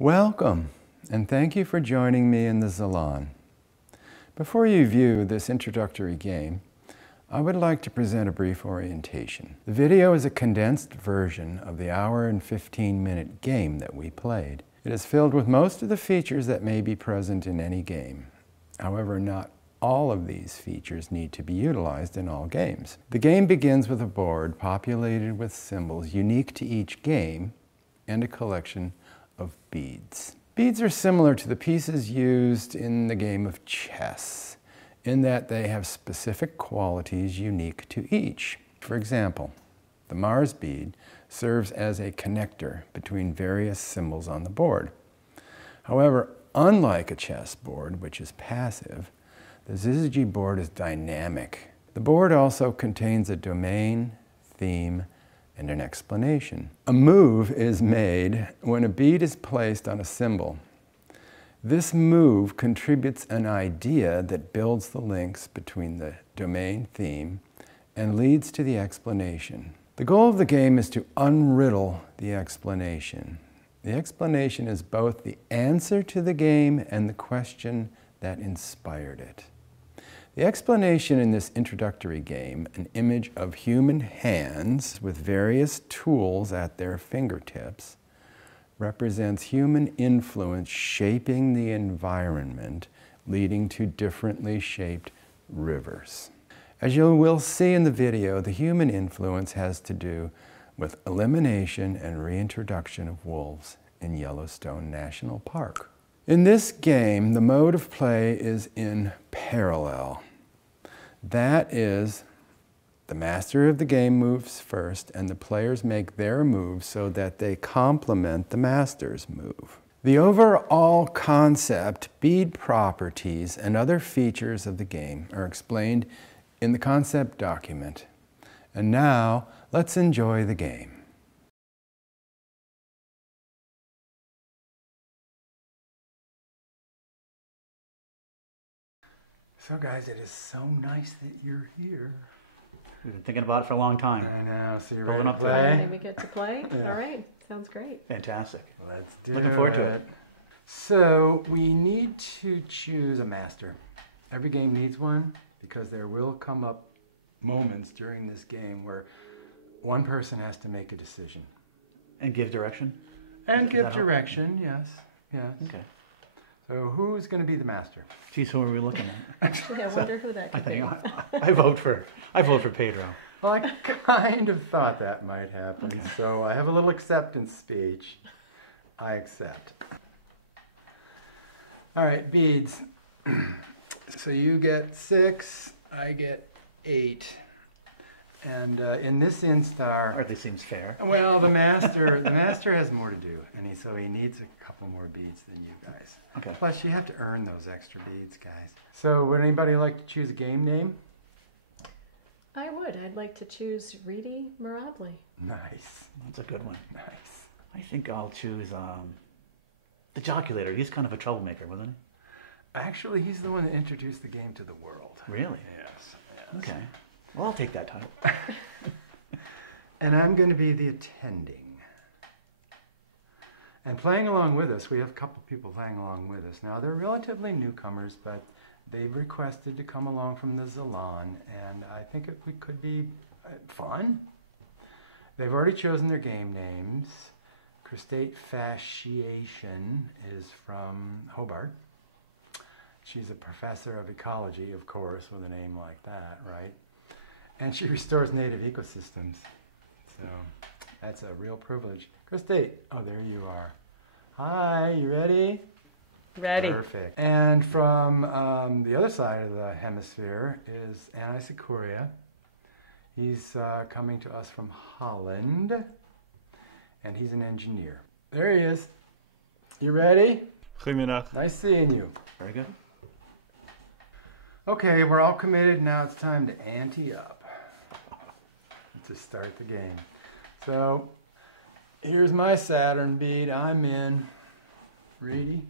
Welcome, and thank you for joining me in the salon. Before you view this introductory game, I would like to present a brief orientation. The video is a condensed version of the hour and 15-minute game that we played. It is filled with most of the features that may be present in any game. However, not all of these features need to be utilized in all games. The game begins with a board populated with symbols unique to each game and a collection of beads. Beads are similar to the pieces used in the game of chess, in that they have specific qualities unique to each. For example, the Mars bead serves as a connector between various symbols on the board. However, unlike a chess board, which is passive, the ZYZYGY board is dynamic. The board also contains a domain, theme, and an explanation. A move is made when a bead is placed on a symbol. This move contributes an idea that builds the links between the domain theme and leads to the explanation. The goal of the game is to unriddle the explanation. The explanation is both the answer to the game and the question that inspired it. The explanation in this introductory game, an image of human hands with various tools at their fingertips, represents human influence shaping the environment, leading to differently shaped rivers. As you will see in the video, the human influence has to do with elimination and reintroduction of wolves in Yellowstone National Park. In this game, the mode of play is in parallel. That is, the master of the game moves first, and the players make their moves so that they complement the master's move. The overall concept, bead properties, and other features of the game are explained in the concept document. And now, let's enjoy the game. So guys, it is so nice that you're here. We've been thinking about it for a long time. I know, so you're Pulling ready up to play? Finally we get to play? Yeah. All right, sounds great. Fantastic. Let's do Looking forward to it. So, we need to choose a master. Every game needs one, because there will come up moments during this game where one person has to make a decision. And give direction? And Is give that direction, yes, yes. Okay. So who's going to be the master? Geez, who are we looking at? Actually, I wonder who that I could be. think I vote for Pedro. Well, I kind of thought that might happen, okay. So I have a little acceptance speech. I accept. All right, beads. So you get 6, I get 8. And in this instar, Hardly seems fair. well, the master has more to do, and so he needs a couple more beads than you guys. Okay. Plus, you have to earn those extra beads, guys. So, would anybody like to choose a game name? I would. I'd like to choose Reedy Mirably. Nice. That's a good one. Nice. I think I'll choose the Joculator. He's kind of a troublemaker, wasn't he? Actually, he's the one that introduced the game to the world. Really? Yes. Okay. Well, I'll take that title. And I'm going to be the attending. And playing along with us, we have a couple people playing along with us. Now, they're relatively newcomers, but they've requested to come along from the salon, and I think it could be fun. They've already chosen their game names. Crustate Fasciation is from Hobart. She's a professor of ecology, of course, with a name like that, right? And she restores native ecosystems. So that's a real privilege. Crustate, oh, there you are. Hi, you ready? Ready. Perfect. And from the other side of the hemisphere is Anti-Sequoia. He's coming to us from Holland, and he's an engineer. There he is. You ready? Goedemiddag. Nice seeing you. Very good. Okay, we're all committed. Now it's time to ante up to start the game. So, here's my Saturn bead. I'm in. Reedy,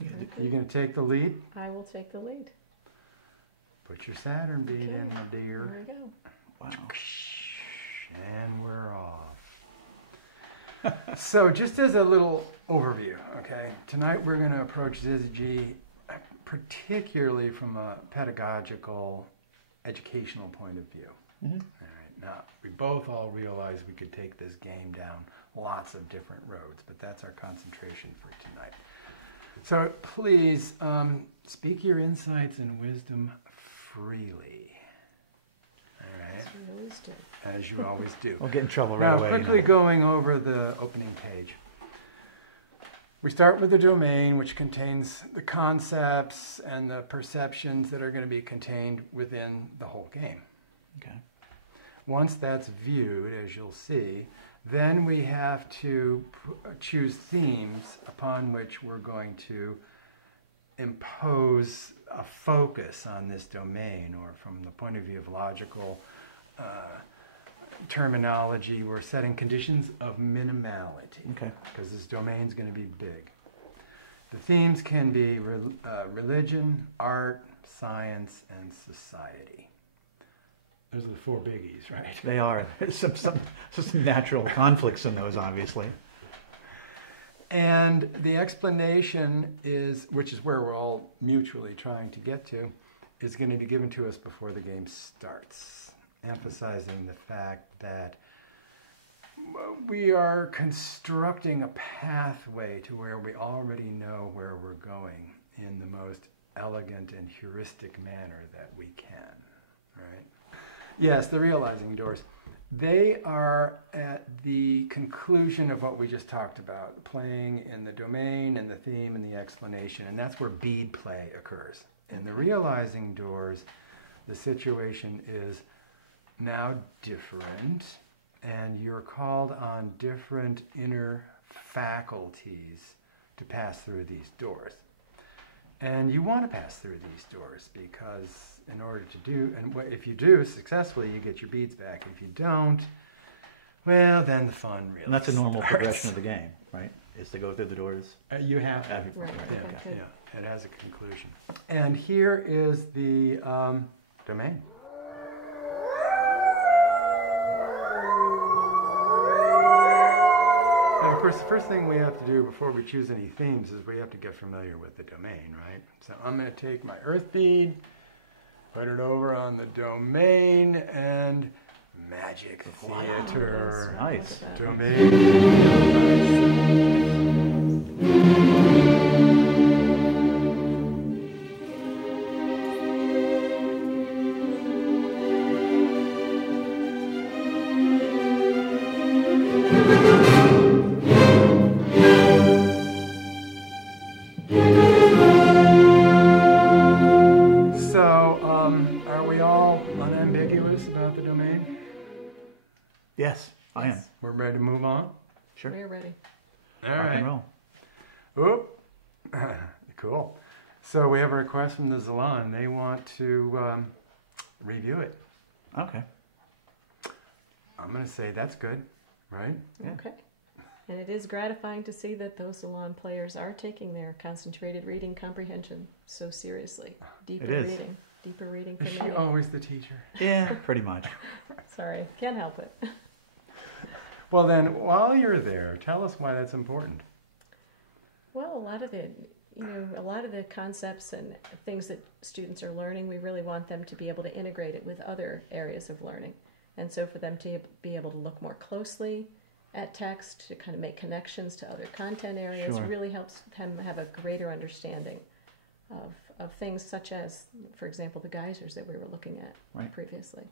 you gonna take the lead? I will take the lead. Put your Saturn bead in, my dear. There we go. Wow. And we're off. So just as a little overview, okay? Tonight we're going to approach ZYZYGY particularly from a pedagogical, educational point of view. Mm-hmm. All right, now we both all realize we could take this game down lots of different roads, but that's our concentration for tonight. So please speak your insights and wisdom freely. All right. As we always do. As you always do. We'll get in trouble right Now, away. quickly going over the opening page. We start with the domain, which contains the concepts and the perceptions that are going to be contained within the whole game. Okay. Once that's viewed, as you'll see, then we have to choose themes upon which we're going to impose a focus on this domain, or from the point of view of logical terminology, we're setting conditions of minimality. Okay. Because this domain is going to be big. The themes can be religion, art, science, and society. Those are the four biggies, right? They are. There's some natural conflicts in those, obviously. And the explanation is, which is where we're all mutually trying to get to, is going to be given to us before the game starts, emphasizing the fact that we are constructing a pathway to where we already know where we're going in the most elegant and heuristic manner that we can, right? Yes, the realizing doors. They are at the conclusion of what we just talked about, playing in the domain and the theme and the explanation, and that's where bead play occurs. In the realizing doors, the situation is now different, and you're called on different inner faculties to pass through these doors. And you want to pass through these doors because in order to do, and if you do successfully, you get your beads back. If you don't, well, then the fun really And that's a normal starts. progression of the game, right? Is to go through the doors. You have to. Right, Yeah, okay. yeah, it has a conclusion. And here is the domain. And of course, the first thing we have to do before we choose any themes is we have to get familiar with the domain, right? So I'm going to take my earth bead, put it over on the domain, and magic theater. Nice. Are we all unambiguous about the domain? Yes, I am. Yes. We're ready to move on? Sure. We're ready. All Rock right. and roll. Oop. Cool. So we have a request from the Salon. They want to review it. Okay. I'm going to say that's good, right? Yeah. Okay. And it is gratifying to see that those salon players are taking their concentrated reading comprehension so seriously. It is. Deeper reading Is for she many. always the teacher? Yeah, pretty much. Sorry, can't help it. Well then, while you're there, tell us why that's important. Well, a lot of the concepts and things that students are learning, we really want them to be able to integrate it with other areas of learning. And so for them to be able to look more closely at text, to kind of make connections to other content areas, Sure. really helps them have a greater understanding of things such as, for example, the geysers that we were looking at Right. previously.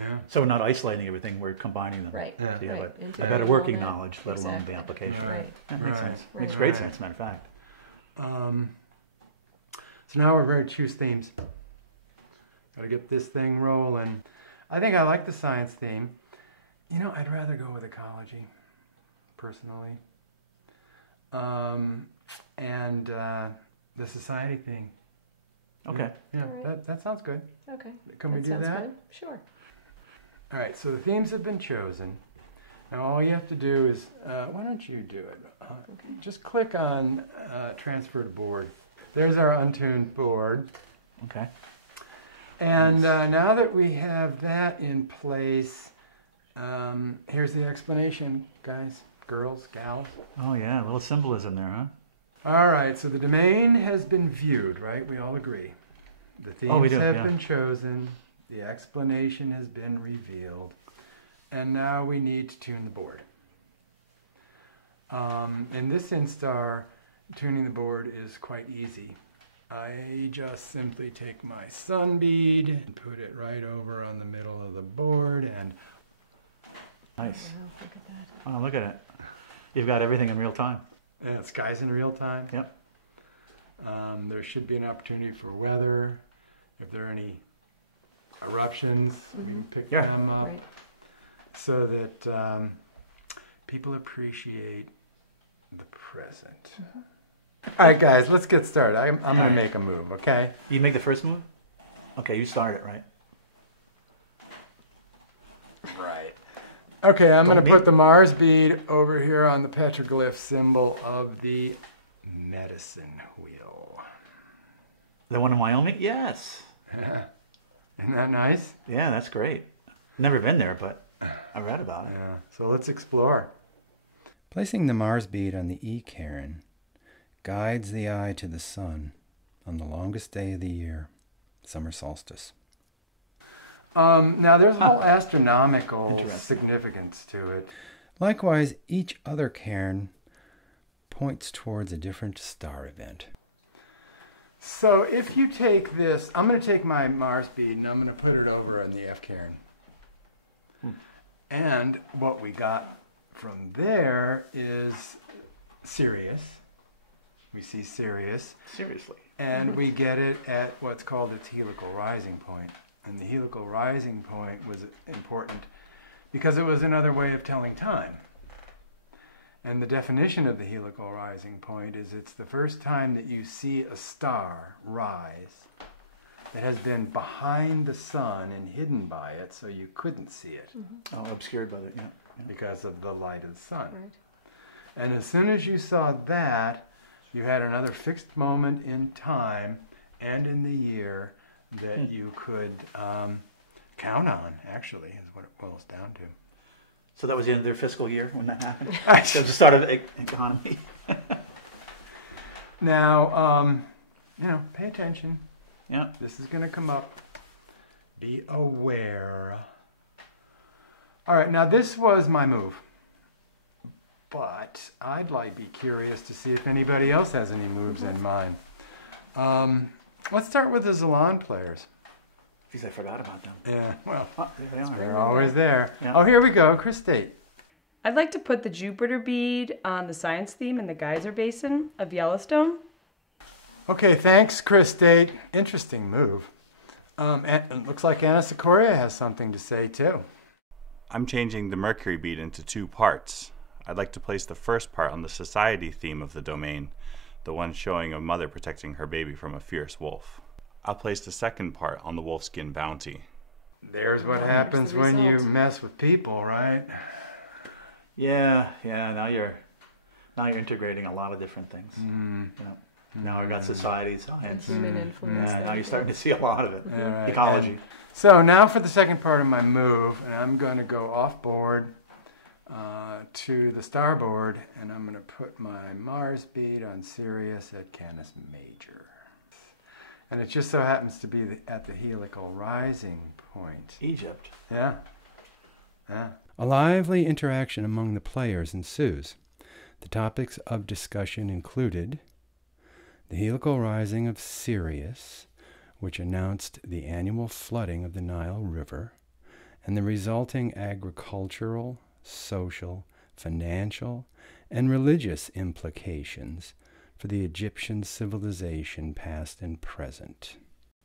Yeah. So we're not isolating everything, we're combining them. Right, Yeah. So you have right. a Integrating better all working that. knowledge, let alone the Exactly. application. Right. That makes Right. sense. Right. Makes great Right. sense, matter of fact. So now we're ready to choose themes. Got to get this thing rolling. I think I like the science theme. You know, I'd rather go with ecology, personally. And the society thing. Okay. Yeah, All right. that sounds good. Okay. Can we do sounds that? good. Sure. All right, so the themes have been chosen. Now all you have to do is, why don't you do it? Okay. Just click on transfer to board. There's our untuned board. Okay. And now that we have that in place, here's the explanation, guys. girls, gals. Oh yeah, a little symbolism there, huh? All right, so the domain has been viewed, right? We all agree. The themes have been chosen. The explanation has been revealed. And now we need to tune the board. In this Instar, tuning the board is quite easy. I just simply take my sun bead and put it right over on the middle of the board and... Nice. Wow, look at that. Oh, look at it. You've got everything in real time. Yeah, skies in real time. Yep. There should be an opportunity for weather. If there are any eruptions, we can pick them up. Right. So that people appreciate the present. All right, guys, let's get started. I'm going to make a move, okay? You make the first move? Okay, you start it, right? Right. Okay, I'm going to put the Mars bead over here on the petroglyph symbol of the medicine wheel. The one in Wyoming? Yes. Isn't that nice? Yeah, that's great. Never been there, but I read about it. Yeah, so let's explore. Placing the Mars bead on the E cairn guides the eye to the sun on the longest day of the year, summer solstice. Now, there's a whole astronomical significance to it. Likewise, each other cairn points towards a different star event. So if you take this, I'm going to take my Mars bead and I'm going to put it over on the F cairn. And what we got from there is Sirius. We see Sirius. Seriously. And we get it at what's called its helical rising point. And the helical rising point was important because it was another way of telling time. And the definition of the helical rising point is it's the first time that you see a star rise that has been behind the sun and hidden by it so you couldn't see it. Oh, obscured by it, yeah. Because of the light of the sun. Right. And as soon as you saw that, you had another fixed moment in time and in the year that you could count on, actually, is what it boils down to. So that was the end of their fiscal year when that happened? So the start of the economy. Now, pay attention. Yeah. This is going to come up. Be aware. All right, now this was my move. But I'd be curious to see if anybody else has any moves in mind. Let's start with the Zalon players. Geez, I forgot about them. Yeah, well, There they are. they're always there. Yeah. Oh, here we go. Chris State. I'd like to put the Jupiter bead on the science theme in the geyser basin of Yellowstone. Okay, thanks, Chris State. Interesting move. And it looks like Anna Sikoria has something to say, too. I'm changing the Mercury bead into 2 parts. I'd like to place the first part on the society theme of the domain, the one showing a mother protecting her baby from a fierce wolf. I'll place the second part on the wolfskin bounty. There's what happens when you mess with people, right? Yeah. Now you're integrating a lot of different things. Now I've got society, science. And human influence. Yeah, now you're starting to see a lot of it. Right. Ecology. And so now for the second part of my move, and I'm going to go off board to the starboard, and I'm going to put my Mars bead on Sirius at Canis Major. And it just so happens to be at the helical rising point. Egypt. Yeah. A lively interaction among the players ensues. The topics of discussion included the helical rising of Sirius, which announced the annual flooding of the Nile River, and the resulting agricultural, social, financial, and religious implications for the Egyptian civilization past and present.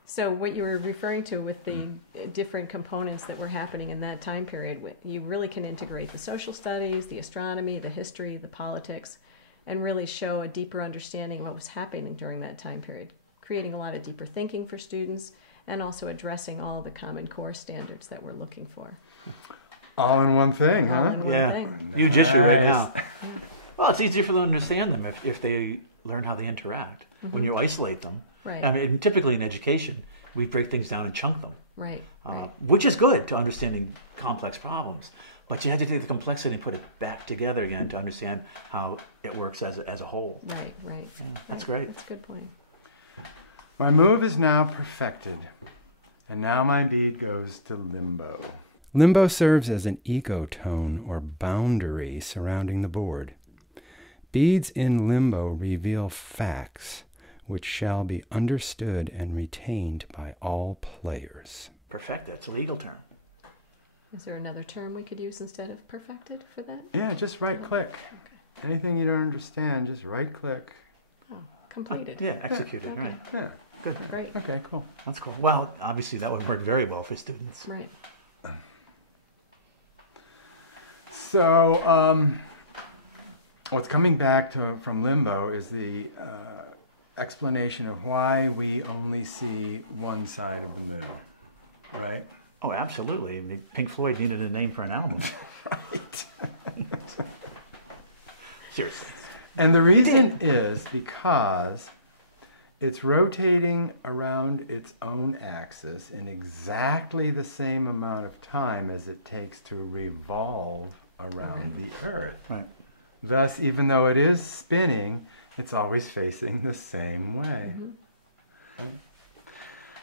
So what you were referring to with the different components that were happening in that time period, you really can integrate the social studies, the astronomy, the history, the politics, and really show a deeper understanding of what was happening during that time period, creating a lot of deeper thinking for students and also addressing all the Common Core standards that we're looking for. All in one thing, huh? All in one thing. Huge issue right now. Well, it's easier for them to understand them if they learn how they interact. When you isolate them, Right. I mean, typically in education, we break things down and chunk them, Right. which is good to understanding complex problems. But you had to take the complexity and put it back together again to understand how it works as a whole. Right, right. That's right. great. That's a good point. My move is now perfected, and now my bead goes to limbo. Limbo serves as an ecotone or boundary surrounding the board. Beads in limbo reveal facts which shall be understood and retained by all players. Perfect. That's a legal term. Is there another term we could use instead of perfected for that? Yeah, just right click. Okay. Anything you don't understand, just right click. Oh, completed. Yeah, executed. Okay. Right. Yeah, Good. Great. okay, cool. That's cool. Well, obviously that would work very well for students. Right. So, what's coming back from limbo is the explanation of why we only see one side of the moon, right? Oh, absolutely. Pink Floyd needed a name for an album. Right. Seriously. And the reason is because it's rotating around its own axis in exactly the same amount of time as it takes to revolve around the Earth. Right. Thus, even though it is spinning, it's always facing the same way. Mm-hmm.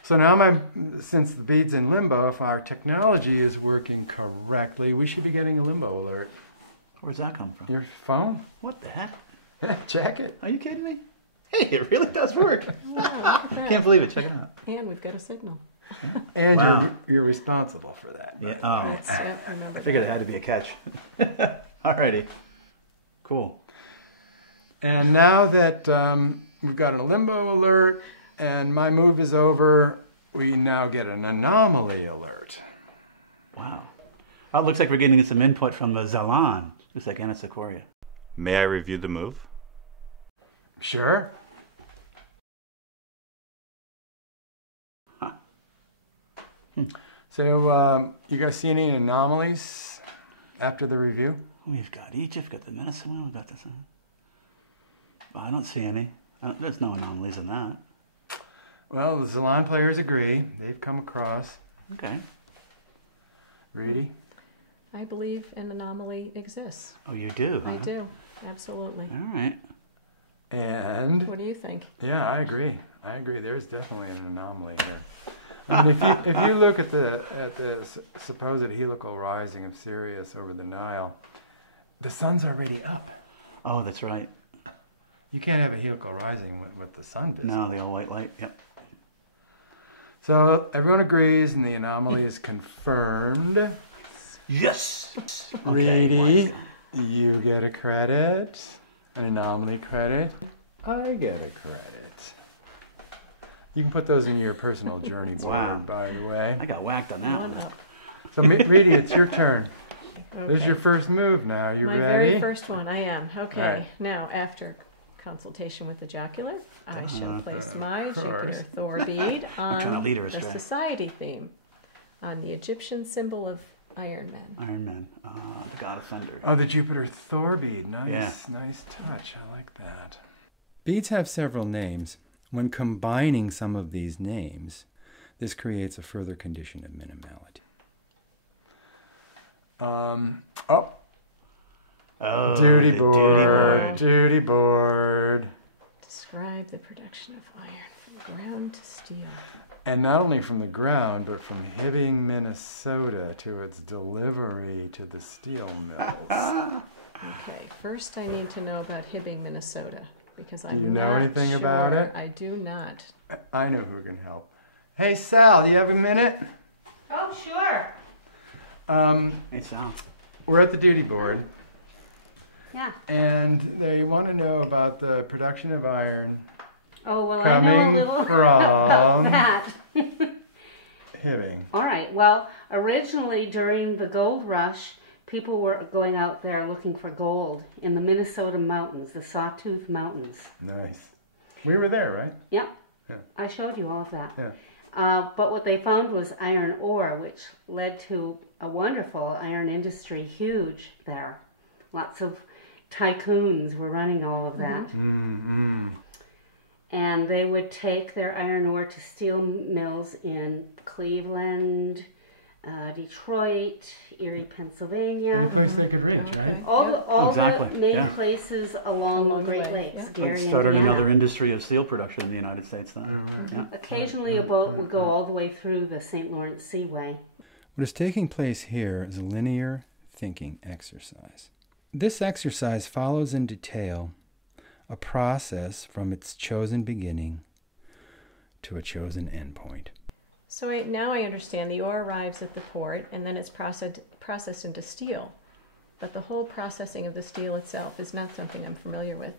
So now, since the bead's in limbo, if our technology is working correctly, we should be getting a limbo alert. Where's that come from? Your phone? What the heck? Check it. Are you kidding me? Hey, it really does work. Wow, look at that. Can't believe it. Check it out. And we've got a signal. And Wow. you're responsible for that. Yeah. Oh, That's, yep, remember I figured that. it had to be a catch. Alrighty. Cool. And now that we've got a limbo alert and my move is over, we now get an anomaly alert. Wow. Oh, it looks like we're getting some input from the Zalan, just like Anna Sequoia. May I review the move? Sure. So, you guys see any anomalies after the review? We've got Egypt, we've got the Minnesota, we've got this. I don't see any. There's no anomalies in that. Well, the Zalan players agree. They've come across. Okay. Reedy? I believe an anomaly exists. Oh, you do, huh? I do. Absolutely. All right. And What do you think? yeah, I agree. I agree. There's definitely an anomaly here. I mean, if you look at the supposed helical rising of Sirius over the Nile, the sun's already up. Oh, that's right. You can't have a helical rising with the sun visible. No, the all white light. Yep. So everyone agrees, and the anomaly is confirmed. Yes. Reedy, you get a credit, an anomaly credit. I get a credit. You can put those in your personal journey board, Wow. by the way. I got whacked on that One one. up. So, Reedy, it's your turn. Okay. This is your first move now. You My ready? very first one. I am. Okay. All right. Now, after consultation with the jocular, I shall place my course. Jupiter Thor bead trying to on lead her the astray. society theme, on the Egyptian symbol of Iron Man. Iron Man, the God of Thunder. Oh, the Jupiter Thor bead. Nice, Yeah. nice touch. I like that. Beads have several names. When combining some of these names, this creates a further condition of minimality. Oh, Duty the board. Duty board. Describe the production of iron from ground to steel. And not only from the ground, but from Hibbing, Minnesota, to its delivery to the steel mills. Okay, first I need to know about Hibbing, Minnesota, because I'm you know not anything sure. about it? I do not. I know who can help. Hey, Sal, you have a minute? Oh, sure. Hey, Sal. We're at the duty board, Yeah. and they want to know about the production of iron Oh, well, I coming know a little from about that. Hibbing. All right. Well, originally during the gold rush, people were going out there looking for gold in the Minnesota mountains, the Sawtooth Mountains. Nice. We were there, right? Yep. Yeah. I showed you all of that. Yeah. But what they found was iron ore, which led to a wonderful iron industry, huge there. Lots of tycoons were running all of that. Mm-hmm. And they would take their iron ore to steel mills in Cleveland, Detroit, Erie, Pennsylvania. Place they could reach, right? All Exactly, the main yeah. places along the Along the Great way, Lakes. yeah. Gary, Started Indiana. another industry of steel production in the United States then. Yeah. Occasionally a boat would go all the way through the St. Lawrence Seaway. What is taking place here is a linear thinking exercise. This exercise follows in detail a process from its chosen beginning to a chosen endpoint. So now I understand the ore arrives at the port and then it's processed into steel. But the whole processing of the steel itself is not something I'm familiar with.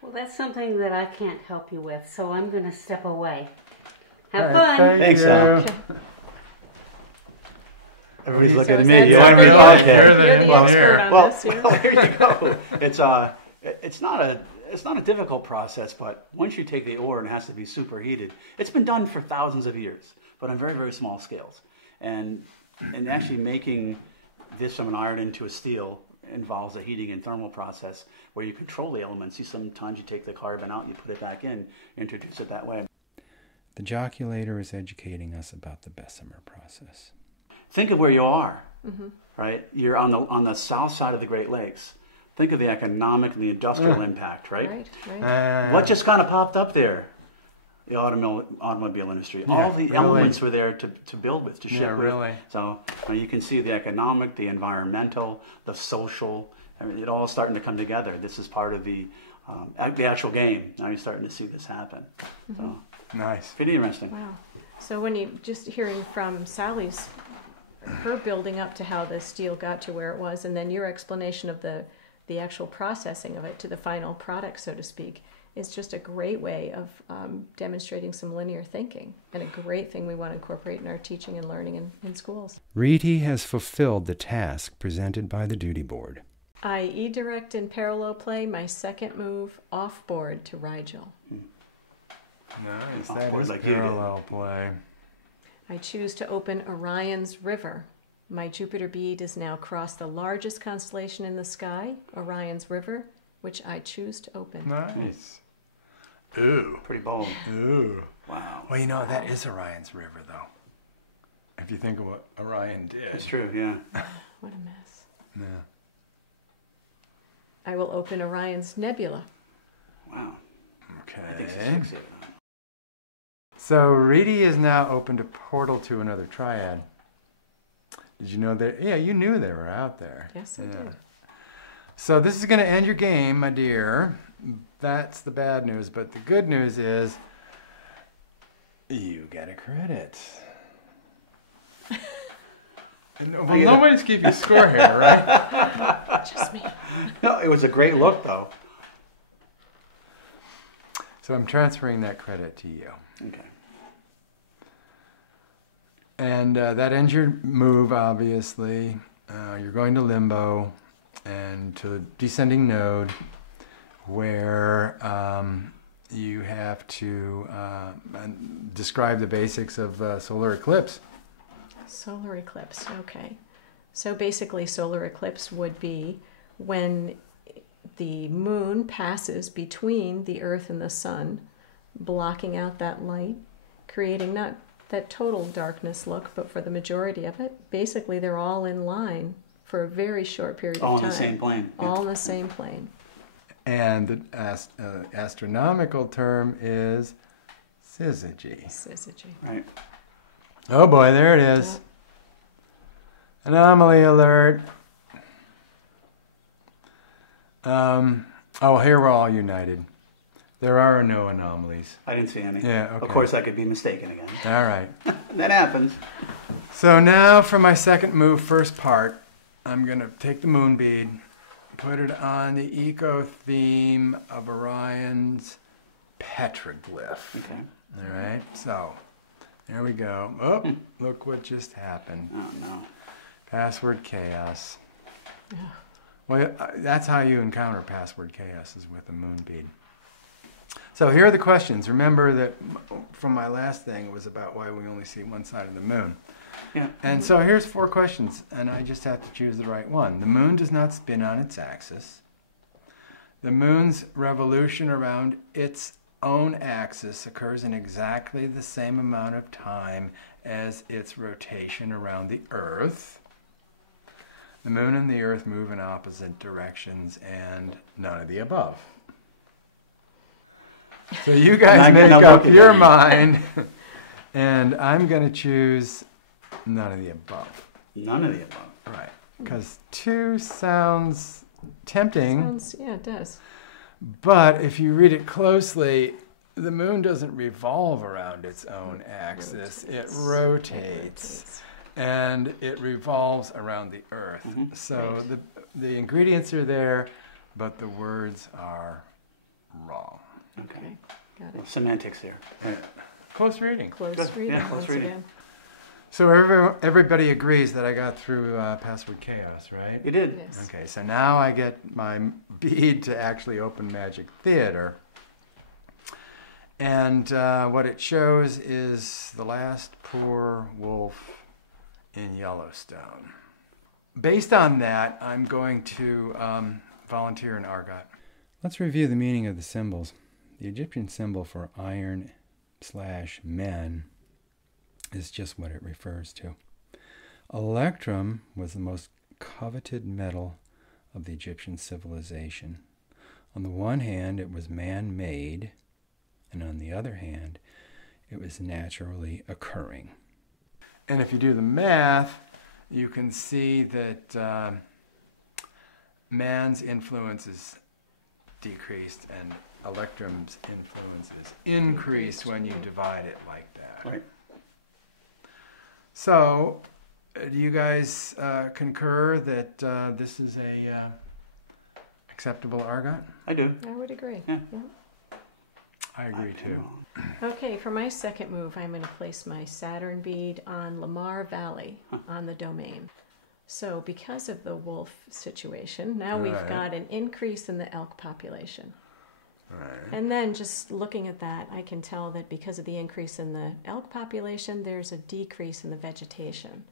Well, that's something that I can't help you with, so I'm going to step away. Have All right, fun. Thanks, you. Al. Everybody's looking at So me. is You that want me to? something Okay. You're the Well, expert on Well, this here. well, here you go. It's not a difficult process, but once you take the ore and it has to be superheated, it's been done for thousands of years, but on very, very small scales. And actually making this from an iron into a steel involves a heating and thermal process where you control the elements. Sometimes you take the carbon out and you put it back in, introduce it that way. The joculator is educating us about the Bessemer process. Think of where you are, right? You're on the south side of the Great Lakes. Think of the economic and the industrial impact, right? Right. What just kind of popped up there? The automobile industry. Yeah, All the really. elements were there to build with, to ship Yeah, with. really. So you can see the economic, the environmental, the social. I mean, it all starting to come together. This is part of the actual game. Now you're starting to see this happen. So Nice. pretty interesting. Wow. So when you just hearing from Sally's, her building up to how the steel got to where it was, and then your explanation of the actual processing of it to the final product, so to speak, is just a great way of demonstrating some linear thinking, and a great thing we want to incorporate in our teaching and learning in schools. Reedy has fulfilled the task presented by the duty board. I e-direct in parallel play my second move off board to Rigel. Nice. Off That board is like you did. parallel play. I choose to open Orion's River. My Jupiter bead is now across the largest constellation in the sky, Orion's River, which I choose to open. Nice. Ooh. Pretty bold. Ooh. Wow. Well, you know, that is Orion's River, though. If you think of what Orion did. It's true, yeah. What a mess. Yeah. I will open Orion's Nebula. Wow. Okay. I think it's 6. So Reedy is now opened a portal to another triad. Did you know that? Yeah, you knew they were out there. Yes, I Yeah. did. So this is going to end your game, my dear. That's the bad news, but the good news is you get a credit. Well, nobody's keeping score here, right? Just me. No, it was a great look, though. So I'm transferring that credit to you. Okay. And that ends your move, obviously. You're going to limbo and to the descending node where you have to describe the basics of solar eclipse. Solar eclipse, okay. So basically solar eclipse would be when the moon passes between the earth and the sun, blocking out that light, creating not that total darkness look, but for the majority of it, basically they're all in line for a very short period All of time. on the same plane. Yeah. All in the same plane. And the astronomical term is ZYZYGY. ZYZYGY. Right. Oh boy, there it is. Anomaly alert. Oh, here we're all united. There are no anomalies. I didn't see any. Yeah, okay. Of course, I could be mistaken again. All right. That happens. So now for my second move, first part, I'm going to take the moon bead, put it on the eco theme of Orion's petroglyph. Okay. All right, so there we go. Oh, look what just happened. Oh, no. Password chaos. Well, that's how you encounter password chaos, is with a moon bead. So here are the questions. Remember that from my last thing, it was about why we only see one side of the moon. Yeah. And so here's 4 questions, and I just have to choose the right one. The moon does not spin on its axis. The moon's revolution around its own axis occurs in exactly the same amount of time as its rotation around the Earth. The moon and the Earth move in opposite directions, and none of the above. So you guys make up your mind, and I'm going to choose none of the above. None of the above. Right, because 2 sounds tempting. Yeah, it does. But if you read it closely, the moon doesn't revolve around its own axis. It rotates. And it revolves around the Earth. Mm-hmm. So the ingredients are there, but the words are wrong. Okay. Got it. Semantics here. Yeah. Close reading. Close Good. reading, Yeah, close once reading. again. So everybody agrees that I got through Password Chaos, right? You did. Yes. Okay, so now I get my bead to actually open Magic Theater. And what it shows is the last poor wolf in Yellowstone. Based on that, I'm going to volunteer an Argot. Let's review the meaning of the symbols. The Egyptian symbol for iron/men is just what it refers to. Electrum was the most coveted metal of the Egyptian civilization. On the one hand, it was man-made, and on the other hand, it was naturally occurring. And if you do the math, you can see that man's influence is decreased and Electrum's influence is increased when you divide it like that. Right. So, do you guys concur that this is a acceptable Argot? I do. I would agree. Yeah. I agree too. Okay, for my second move, I'm going to place my Saturn bead on Lamar Valley on the domain. So because of the wolf situation, now we've got an increase in the elk population. Right. And then just looking at that, I can tell that because of the increase in the elk population, there's a decrease in the vegetation.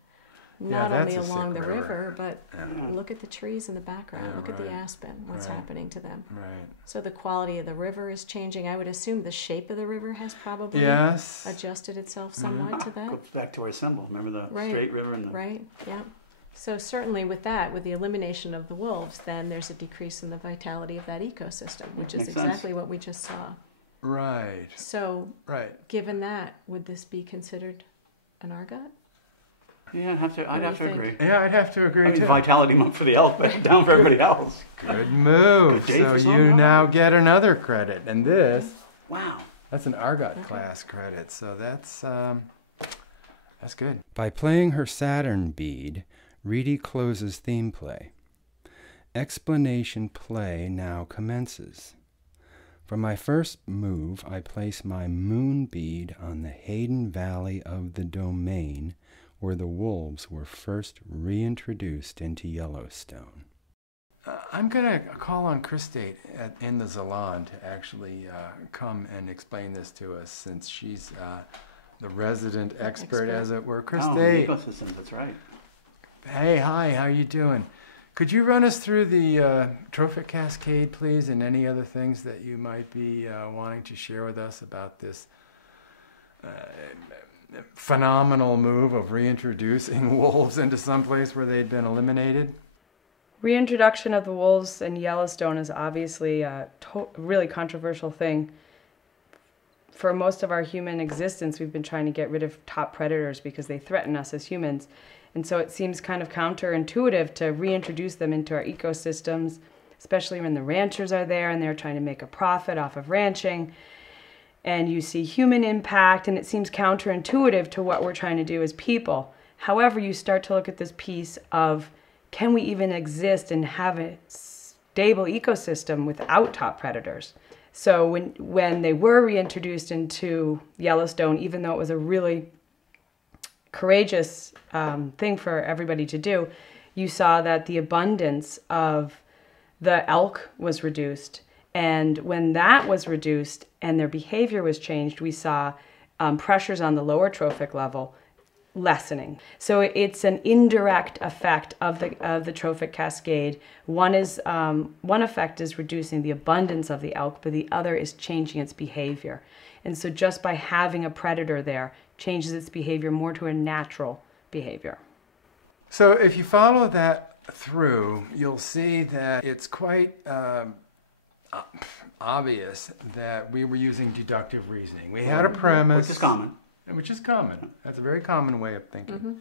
Not only along the river, but look at the trees in the background. Look at the aspen, what's happening to them. Right. So the quality of the river is changing. I would assume the shape of the river has probably adjusted itself somewhat to that. Goes back to our symbol. Remember the straight river and the... Right, yeah. So certainly with that, with the elimination of the wolves, then there's a decrease in the vitality of that ecosystem, which is exactly what we just saw. Right. So given that, would this be considered an Argot? Yeah, I'd have to agree. Yeah, I'd have to agree too. Vitality month for the elk, but down for everybody else. Good move. Good so you now get another credit, and this. Wow. That's an Argot class credit, so that's good. By playing her Saturn bead, Reedy closes theme play. Explanation play now commences. For my first move, I place my moon bead on the Hayden Valley of the domain, where the wolves were first reintroduced into Yellowstone. I'm going to call on Chris State in the Salon to actually come and explain this to us, since she's the resident expert, as it were. Chris State. Ecosystems, that's right. Hey, hi, how you doing? Could you run us through the trophic cascade, please, and any other things that you might be wanting to share with us about this phenomenal move of reintroducing wolves into some place where they'd been eliminated? Reintroduction of the wolves in Yellowstone is obviously a really controversial thing. For most of our human existence, we've been trying to get rid of top predators because they threaten us as humans. And so it seems kind of counterintuitive to reintroduce them into our ecosystems, especially when the ranchers are there and they're trying to make a profit off of ranching. And you see human impact, and it seems counterintuitive to what we're trying to do as people. However, you start to look at this piece of, can we even exist and have a stable ecosystem without top predators? So when they were reintroduced into Yellowstone, even though it was a really courageous thing for everybody to do, you saw that the abundance of the elk was reduced. And when that was reduced and their behavior was changed, we saw pressures on the lower trophic level lessening. So it's an indirect effect of the trophic cascade. One effect is reducing the abundance of the elk, but the other is changing its behavior. And so just by having a predator there changes its behavior more to a natural behavior. So if you follow that through, you'll see that it's quite obvious that we were using deductive reasoning. We had a premise. Which is common. Which is common. That's a very common way of thinking.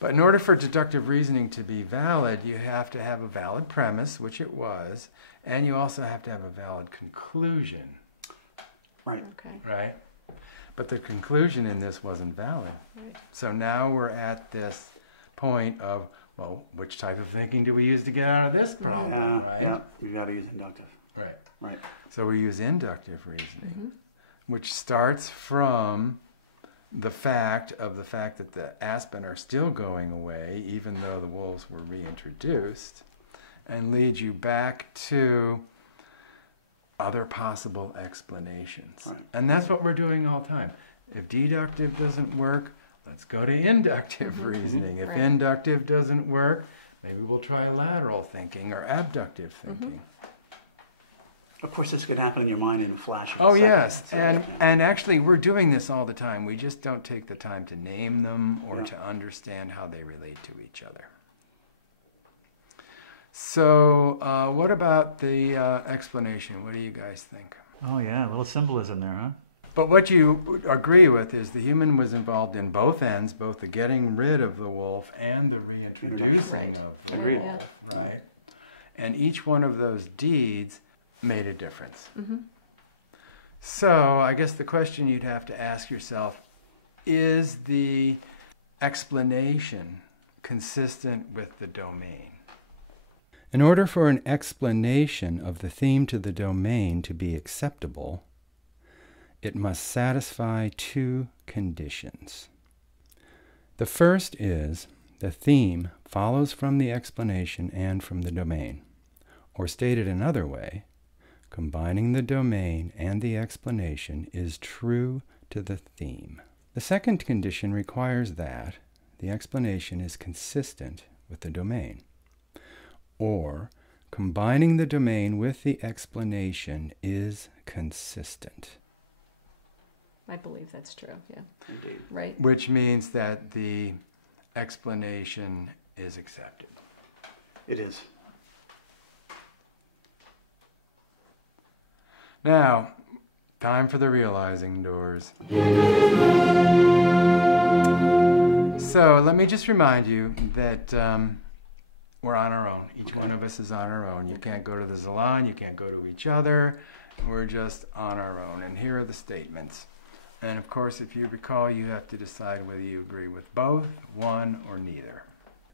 But in order for deductive reasoning to be valid, you have to have a valid premise, which it was, and you also have to have a valid conclusion. Right. Okay. Right? But the conclusion in this wasn't valid. Right. So now we're at this point of, well, which type of thinking do we use to get out of this problem? Yeah, right? yeah. We've got to use inductive. Right. Right. So we use inductive reasoning, which starts from the fact that the aspen are still going away, even though the wolves were reintroduced, and leads you back to other possible explanations. Right. And that's what we're doing all the time. If deductive doesn't work, let's go to inductive reasoning. If Right. inductive doesn't work, maybe we'll try lateral thinking or abductive thinking. Of course, this could happen in your mind in a flash of a Oh second. yes, So, and actually we're doing this all the time. We just don't take the time to name them or Yeah. to understand how they relate to each other. So what about the explanation? What do you guys think? Oh yeah, a little symbolism there, huh? But what you agree with is the human was involved in both ends, both the getting rid of the wolf and the reintroducing Right. of the Agreed. wolf, right? And each one of those deeds made a difference. So I guess the question you'd have to ask yourself, is the explanation consistent with the domain? In order for an explanation of the theme to the domain to be acceptable, it must satisfy two conditions. The first is the theme follows from the explanation and from the domain. Or stated another way, combining the domain and the explanation is true to the theme. The second condition requires that the explanation is consistent with the domain. Or, combining the domain with the explanation is consistent. I believe that's true, yeah. Indeed. Right? Which means that the explanation is accepted. It is. Now, time for the realizing doors. So let me just remind you that we're on our own. Each one of us is on our own. You can't go to the salon, you can't go to each other. We're just on our own. And here are the statements. And of course, if you recall, you have to decide whether you agree with both, one, or neither.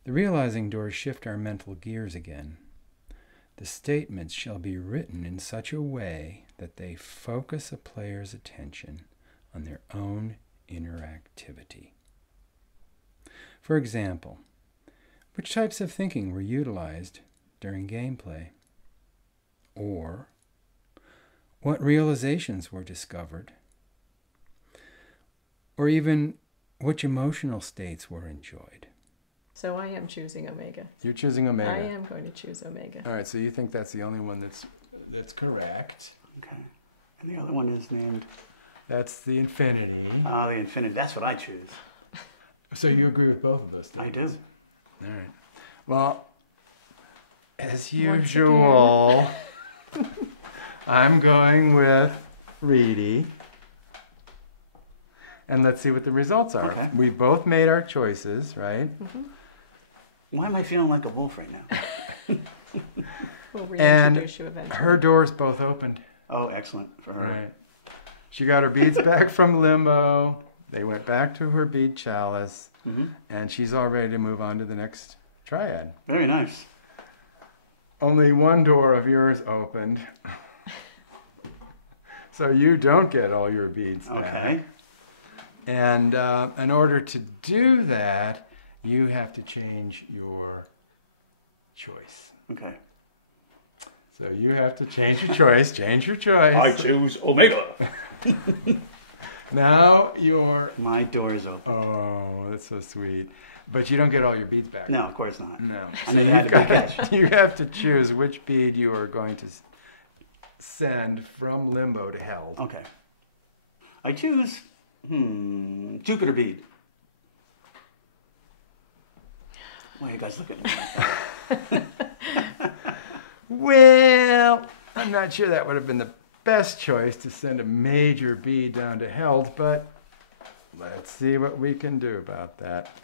The realizing doors shift our mental gears again. The statements shall be written in such a way that they focus a player's attention on their own inner activity. For example, which types of thinking were utilized during gameplay? Or, what realizations were discovered? Or even, which emotional states were enjoyed? So I am choosing Omega. You're choosing Omega. I am going to choose Omega. All right, so you think that's the only one that's correct. Okay. And the other one is named That's the infinity. the infinity. That's what I choose. So you agree with both of those I statements? do. All right. Well, as Once usual, I'm going with Reedy. And let's see what the results are. Okay. We both made our choices, right? Why am I feeling like a wolf right now? We'll And reintroduce you eventually. her doors both opened. Oh, excellent for her. Right. She got her beads back from limbo. They went back to her bead chalice. And she's all ready to move on to the next triad. Very nice. Only one door of yours opened. So you don't get all your beads back. Okay. And in order to do that, you have to change your choice. Okay. So you have to change your choice. Change your choice. I choose Omega. Now you're... My door is open. Oh, that's so sweet. But you don't get all your beads back. No, of course not. No. I know you had a big catch. You have to choose which bead you are going to send from limbo to held. Okay. I choose, Jupiter bead. Why are you guys looking at me like that? Well, I'm not sure that would have been the best choice to send a major bead down to held, but let's see what we can do about that.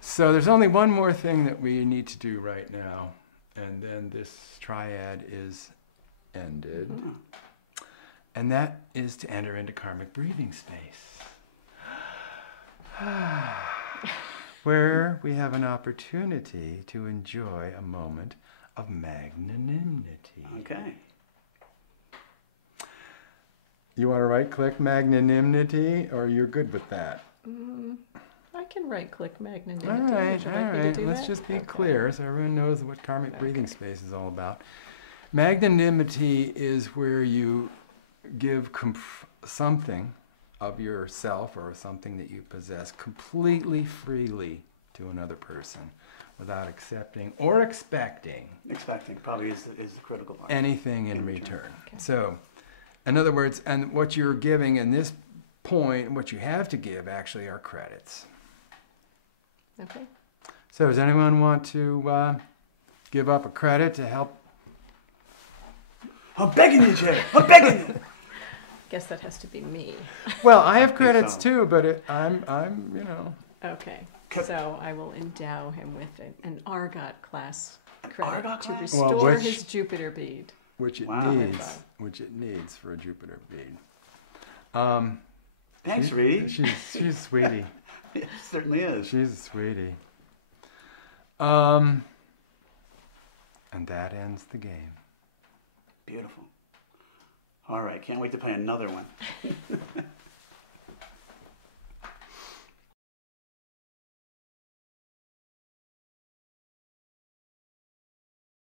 So there's only one more thing that we need to do right now, and then this triad is ended. And that is to enter into karmic breathing space, where we have an opportunity to enjoy a moment of magnanimity. Okay. You want to right-click magnanimity, or you're good with that? I can right-click magnanimity. All right, Would you like me to do Let's that? just be Okay. clear so everyone knows what karmic breathing space is all about. Magnanimity is where you give something of yourself or something that you possess completely freely to another person without accepting or expecting Expecting probably is the critical part. anything in return. Okay. So, in other words, and what you're giving in this point, what you have to give actually are credits. Okay. So does anyone want to give up a credit to help? I'm begging you, Jay. I'm begging you. Guess that has to be me. Well, I have credits so. too, but I'm, you know. Okay. So I will endow him with an Argot class credit Argot to class? restore Well, his Jupiter bead. Which it Wow. which it needs for a Jupiter bead. Thanks, Reed. She's a sweetie. It certainly is. She's a sweetie. And that ends the game. Beautiful. All right, can't wait to play another one.